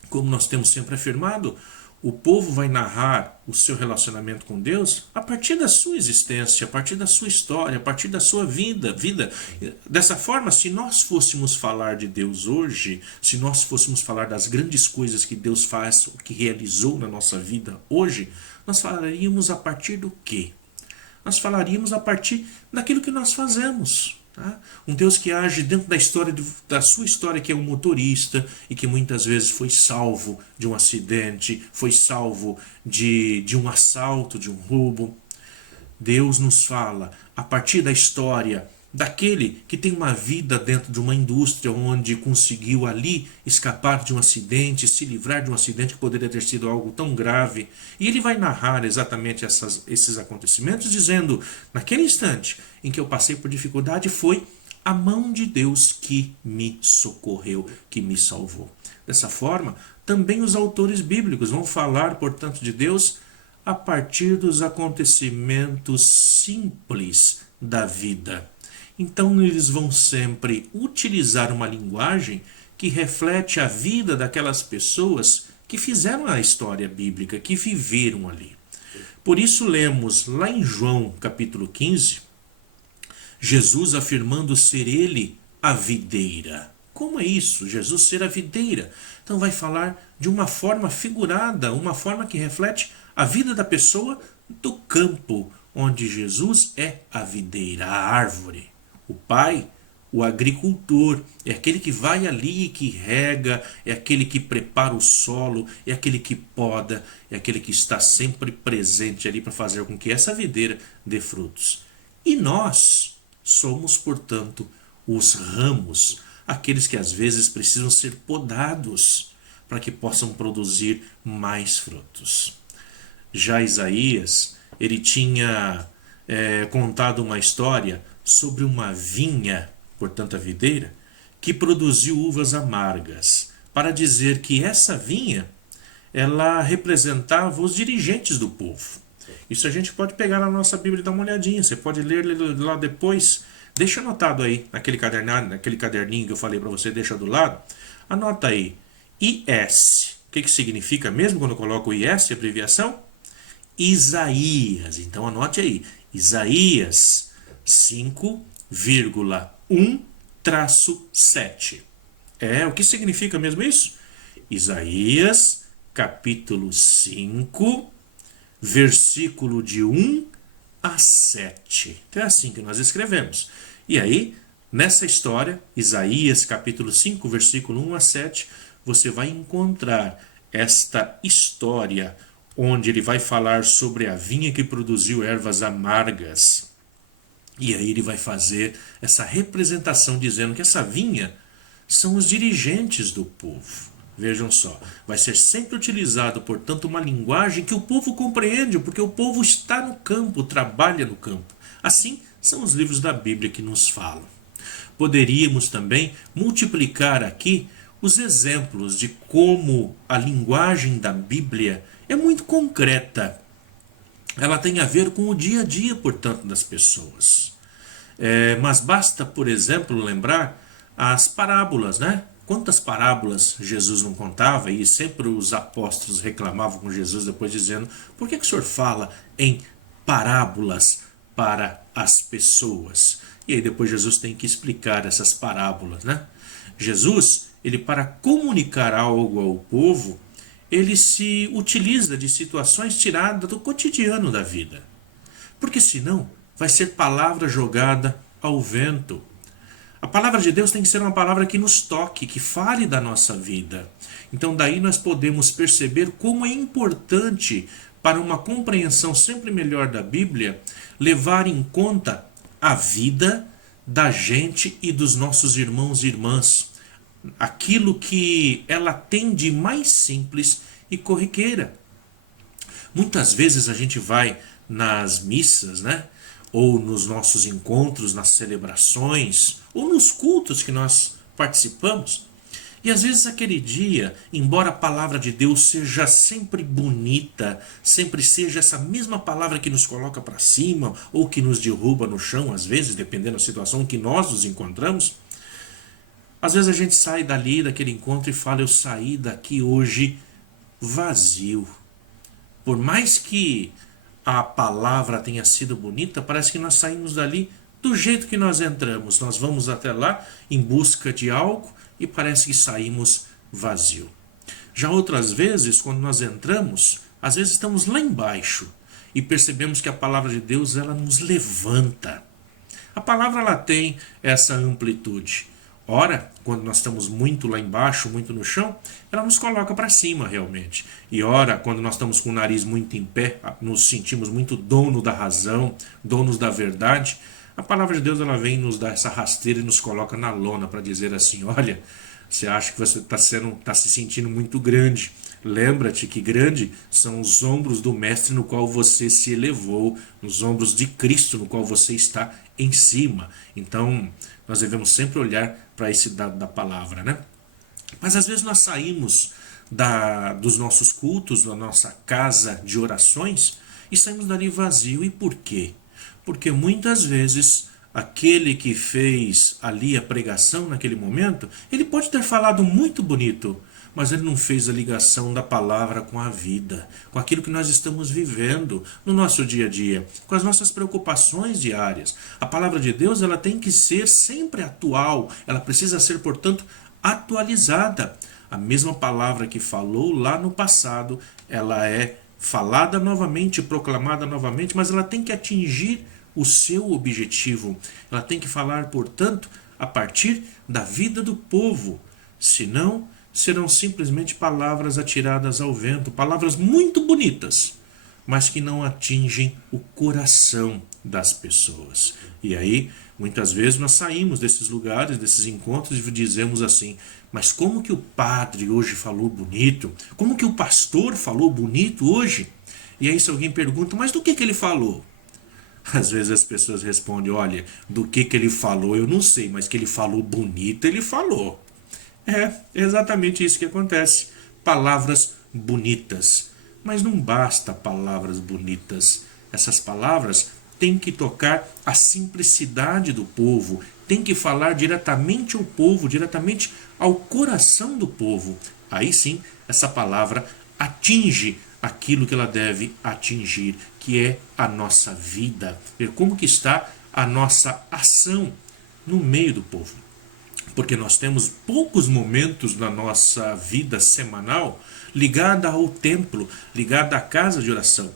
Como nós temos sempre afirmado, o povo vai narrar o seu relacionamento com Deus a partir da sua existência, a partir da sua história, a partir da sua vida. Dessa forma, se nós fôssemos falar de Deus hoje, se nós fôssemos falar das grandes coisas que Deus faz, que realizou na nossa vida hoje, nós falaríamos a partir do quê? Nós falaríamos a partir daquilo que nós fazemos. Um Deus que age dentro da sua história, que é um motorista e que muitas vezes foi salvo de um acidente, foi salvo de um assalto, de um roubo. Deus nos fala a partir da história daquele que tem uma vida dentro de uma indústria onde conseguiu ali escapar de um acidente, se livrar de um acidente que poderia ter sido algo tão grave. E ele vai narrar exatamente esses acontecimentos dizendo, naquele instante em que eu passei por dificuldade, foi a mão de Deus que me socorreu, que me salvou. Dessa forma, também os autores bíblicos vão falar, portanto, de Deus a partir dos acontecimentos simples da vida. Então eles vão sempre utilizar uma linguagem que reflete a vida daquelas pessoas que fizeram a história bíblica, que viveram ali. Por isso lemos lá em João capítulo 15, Jesus afirmando ser ele a videira. Como é isso? Jesus ser a videira. Então vai falar de uma forma figurada, uma forma que reflete a vida da pessoa do campo, onde Jesus é a videira, a árvore. O Pai, o agricultor, é aquele que vai ali e que rega, é aquele que prepara o solo, é aquele que poda, é aquele que está sempre presente ali para fazer com que essa videira dê frutos. E nós somos, portanto, os ramos, aqueles que às vezes precisam ser podados para que possam produzir mais frutos. Já Isaías, ele tinha contado uma história sobre uma vinha, portanto a videira, que produziu uvas amargas, para dizer que essa vinha, ela representava os dirigentes do povo. Isso a gente pode pegar na nossa Bíblia e dar uma olhadinha, você pode ler lá depois, deixa anotado aí, naquele caderninho que eu falei para você, deixa do lado, anota aí, IS, o que significa mesmo quando eu coloco IS, abreviação? Isaías, então anote aí, Isaías 5,1-7. O que significa mesmo isso? Isaías, capítulo 5, versículo de 1 a 7. Então é assim que nós escrevemos. E aí, nessa história, Isaías, capítulo 5, versículo 1 a 7, você vai encontrar esta história onde ele vai falar sobre a vinha que produziu ervas amargas. E aí ele vai fazer essa representação dizendo que essa vinha são os dirigentes do povo. Vejam só, vai ser sempre utilizado, portanto, uma linguagem que o povo compreende, porque o povo está no campo, trabalha no campo. Assim, são os livros da Bíblia que nos falam. Poderíamos também multiplicar aqui os exemplos de como a linguagem da Bíblia é muito concreta. Ela tem a ver com o dia a dia, portanto, das pessoas. Mas basta, por exemplo, lembrar as parábolas, né? Quantas parábolas Jesus não contava e sempre os apóstolos reclamavam com Jesus depois dizendo: por que o senhor fala em parábolas para as pessoas? E aí depois Jesus tem que explicar essas parábolas, né? Jesus, ele para comunicar algo ao povo, ele se utiliza de situações tiradas do cotidiano da vida. Porque senão vai ser palavra jogada ao vento. A palavra de Deus tem que ser uma palavra que nos toque, que fale da nossa vida. Então daí nós podemos perceber como é importante, para uma compreensão sempre melhor da Bíblia, levar em conta a vida da gente e dos nossos irmãos e irmãs. Aquilo que ela tem de mais simples e corriqueira. Muitas vezes a gente vai nas missas, né? Ou nos nossos encontros, nas celebrações, ou nos cultos que nós participamos. E às vezes aquele dia, embora a palavra de Deus seja sempre bonita, sempre seja essa mesma palavra que nos coloca para cima, ou que nos derruba no chão, às vezes, dependendo da situação que nós nos encontramos, às vezes a gente sai dali, daquele encontro, e fala: eu saí daqui hoje vazio. Por mais que a palavra tenha sido bonita, parece que nós saímos dali do jeito que nós entramos. Nós vamos até lá em busca de algo e parece que saímos vazio. Já outras vezes, quando nós entramos, às vezes estamos lá embaixo e percebemos que a palavra de Deus, ela nos levanta. A palavra, ela tem essa amplitude. Ora, quando nós estamos muito lá embaixo, muito no chão, ela nos coloca para cima realmente. E ora, quando nós estamos com o nariz muito em pé, nos sentimos muito dono da razão, donos da verdade, a palavra de Deus, ela vem nos dar essa rasteira e nos coloca na lona para dizer assim: olha, você acha que você está se sentindo muito grande. Lembra-te que grande são os ombros do Mestre no qual você se elevou, nos ombros de Cristo no qual você está em cima. Então, nós devemos sempre olhar para esse dado da palavra, né? Mas às vezes nós saímos dos nossos cultos, da nossa casa de orações, e saímos dali vazio. E por quê? Porque muitas vezes aquele que fez ali a pregação naquele momento, ele pode ter falado muito bonito, mas ele não fez a ligação da palavra com a vida, com aquilo que nós estamos vivendo no nosso dia a dia, com as nossas preocupações diárias. A palavra de Deus, ela tem que ser sempre atual, ela precisa ser, portanto, atualizada. A mesma palavra que falou lá no passado, ela é falada novamente, proclamada novamente, mas ela tem que atingir o seu objetivo. Ela tem que falar, portanto, a partir da vida do povo. Senão, serão simplesmente palavras atiradas ao vento, palavras muito bonitas, mas que não atingem o coração das pessoas. E aí, muitas vezes nós saímos desses lugares, desses encontros e dizemos assim: mas como que o padre hoje falou bonito? Como que o pastor falou bonito hoje? E aí se alguém pergunta: mas do que ele falou? Às vezes as pessoas respondem: olha, do que ele falou eu não sei, mas que ele falou bonito, ele falou. É exatamente isso que acontece. Palavras bonitas. Mas não basta palavras bonitas. Essas palavras têm que tocar a simplicidade do povo, tem que falar diretamente ao povo, diretamente ao coração do povo. Aí sim, essa palavra atinge aquilo que ela deve atingir, que é a nossa vida. Ver como que está a nossa ação no meio do povo. Porque nós temos poucos momentos na nossa vida semanal ligada ao templo, ligada à casa de oração.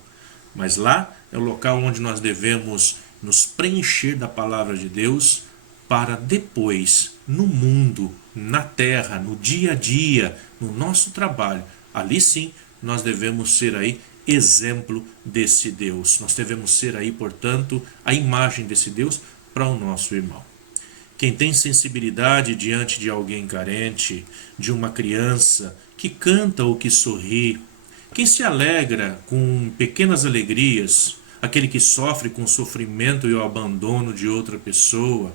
Mas lá é o local onde nós devemos nos preencher da palavra de Deus para depois, no mundo, na terra, no dia a dia, no nosso trabalho, ali sim nós devemos ser aí exemplo desse Deus. Nós devemos ser aí, portanto, a imagem desse Deus para o nosso irmão. Quem tem sensibilidade diante de alguém carente, de uma criança que canta ou que sorri, quem se alegra com pequenas alegrias, aquele que sofre com o sofrimento e o abandono de outra pessoa,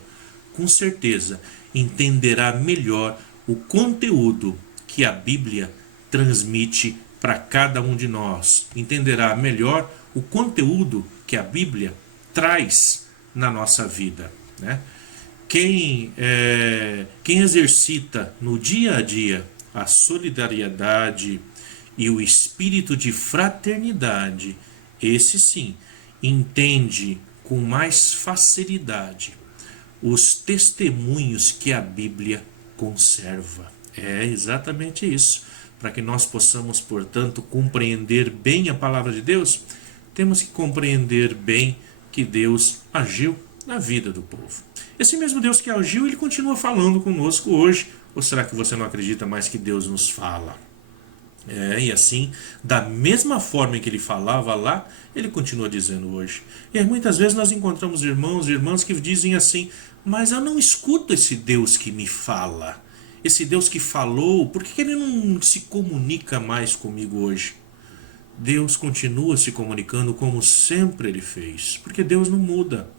com certeza entenderá melhor o conteúdo que a Bíblia transmite para cada um de nós. Entenderá melhor o conteúdo que a Bíblia traz na nossa vida, né? Quem exercita no dia a dia a solidariedade e o espírito de fraternidade, esse sim, entende com mais facilidade os testemunhos que a Bíblia conserva. É exatamente isso. Para que nós possamos, portanto, compreender bem a palavra de Deus, temos que compreender bem que Deus agiu na vida do povo. Esse mesmo Deus que agiu, ele continua falando conosco hoje. Ou será que você não acredita mais que Deus nos fala? E assim, da mesma forma em que ele falava lá, ele continua dizendo hoje. E aí, muitas vezes nós encontramos irmãos e irmãs que dizem assim: mas eu não escuto esse Deus que me fala. Esse Deus que falou, por que ele não se comunica mais comigo hoje? Deus continua se comunicando como sempre ele fez, porque Deus não muda.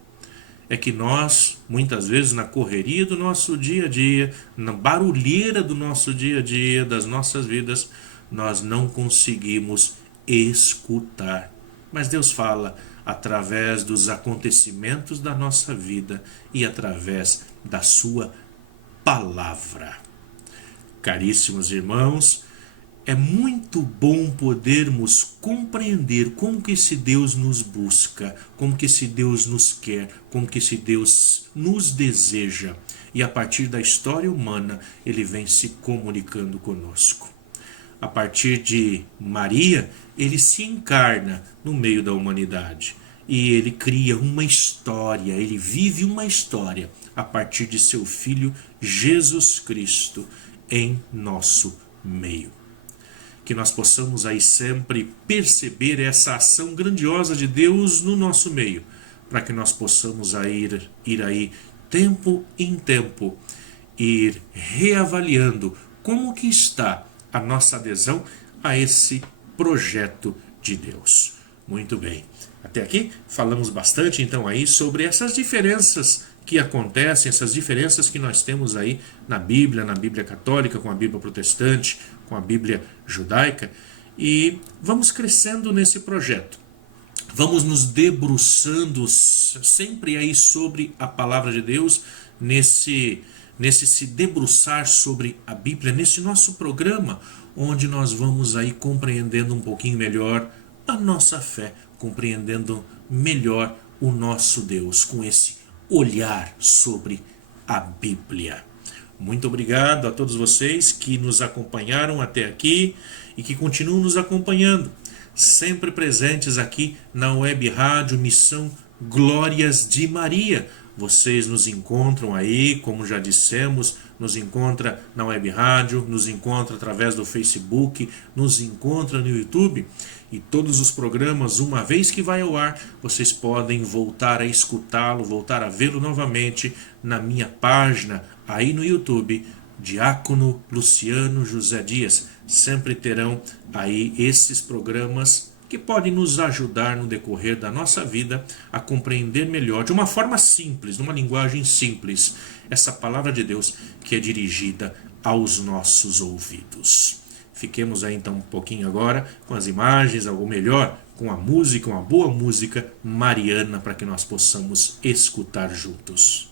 É que nós, muitas vezes, na correria do nosso dia a dia, na barulheira do nosso dia a dia, das nossas vidas, nós não conseguimos escutar. Mas Deus fala através dos acontecimentos da nossa vida e através da sua palavra. Caríssimos irmãos, é muito bom podermos compreender como que esse Deus nos busca, como que esse Deus nos quer, como que esse Deus nos deseja. E a partir da história humana, ele vem se comunicando conosco. A partir de Maria, ele se encarna no meio da humanidade. E ele cria uma história, ele vive uma história a partir de seu Filho Jesus Cristo em nosso meio. Que nós possamos aí sempre perceber essa ação grandiosa de Deus no nosso meio, para que nós possamos ir aí tempo em tempo, ir reavaliando como que está a nossa adesão a esse projeto de Deus. Muito bem. Até aqui falamos bastante então aí sobre essas diferenças que acontecem, essas diferenças que nós temos aí na Bíblia católica, com a Bíblia protestante, com a Bíblia judaica, e vamos crescendo nesse projeto. vamos nos debruçando sempre aí sobre a palavra de Deus, nesse se debruçar sobre a Bíblia, nesse nosso programa, onde nós vamos aí compreendendo um pouquinho melhor a nossa fé, compreendendo melhor o nosso Deus, com esse olhar sobre a Bíblia. Muito obrigado a todos vocês que nos acompanharam até aqui e que continuam nos acompanhando, sempre presentes aqui na Web Rádio Missão Glórias de Maria. Vocês nos encontram aí, como já dissemos, nos encontra na Web Rádio, nos encontra através do Facebook, nos encontra no YouTube. E todos os programas, uma vez que vai ao ar, vocês podem voltar a escutá-lo, voltar a vê-lo novamente na minha página aí no YouTube, Diácono Luciano José Dias. Sempre terão aí esses programas que podem nos ajudar no decorrer da nossa vida a compreender melhor, de uma forma simples, numa linguagem simples, essa palavra de Deus que é dirigida aos nossos ouvidos. Fiquemos aí então um pouquinho agora com as imagens, ou melhor, com a música, uma boa música mariana, para que nós possamos escutar juntos.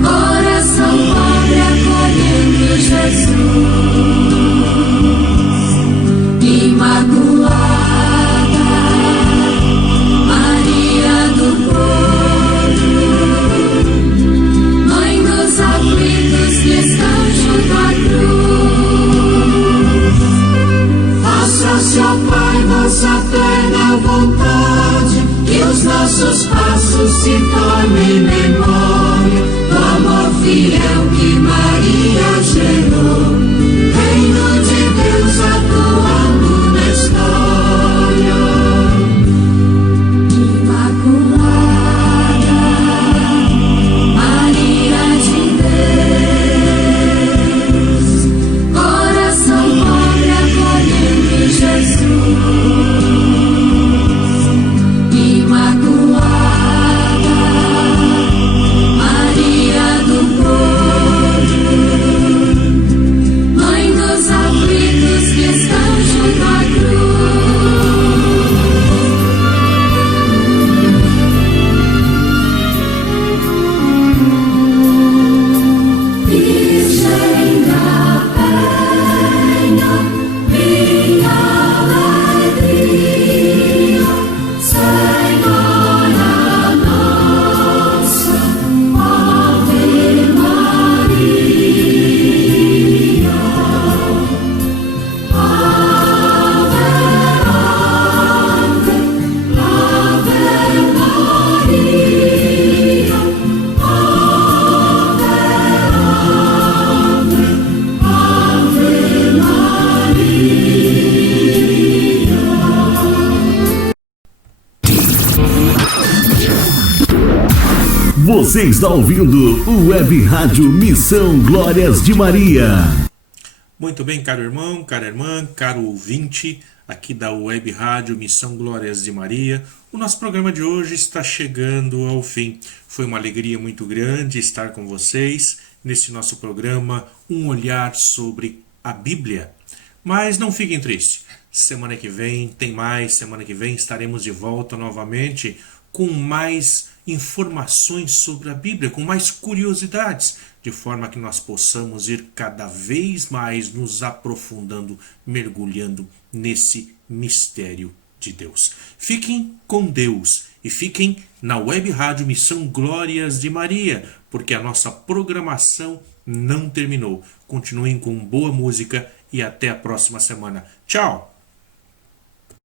Coração pobre acolhendo Jesus, Imaculada, Maria do povo, Mãe dos aflitos que estão junto à cruz. Faça-se, ó Pai, vossa plena vontade, que os nossos passos se tornem memória do amor fiel que Maria gerou. Reino de Deus atuando na história. Imaculada, Maria de Deus, coração pobre acolhendo Jesus. Imaculada, Maria do povo, Mãe dos aflitos que estão junto à cruz. Virgem da Penha, minha alegria, Senhora nossa, Ave Maria. Ave, Ave, Ave Maria. Ave, Ave, Ave Você está ouvindo o Web Rádio Missão Glórias de Maria. Muito bem, caro irmão, cara irmã, caro ouvinte, aqui da Web Rádio Missão Glórias de Maria. O nosso programa de hoje está chegando ao fim. Foi uma alegria muito grande estar com vocês nesse nosso programa, um olhar sobre a Bíblia. Mas não fiquem tristes. Semana que vem tem mais, semana que vem estaremos de volta novamente com mais informações sobre a Bíblia, com mais curiosidades, de forma que nós possamos ir cada vez mais nos aprofundando, mergulhando nesse mistério de Deus. Fiquem com Deus e fiquem na Web Rádio Missão Glórias de Maria, porque a nossa programação não terminou. Continuem com boa música e até a próxima semana. Tchau!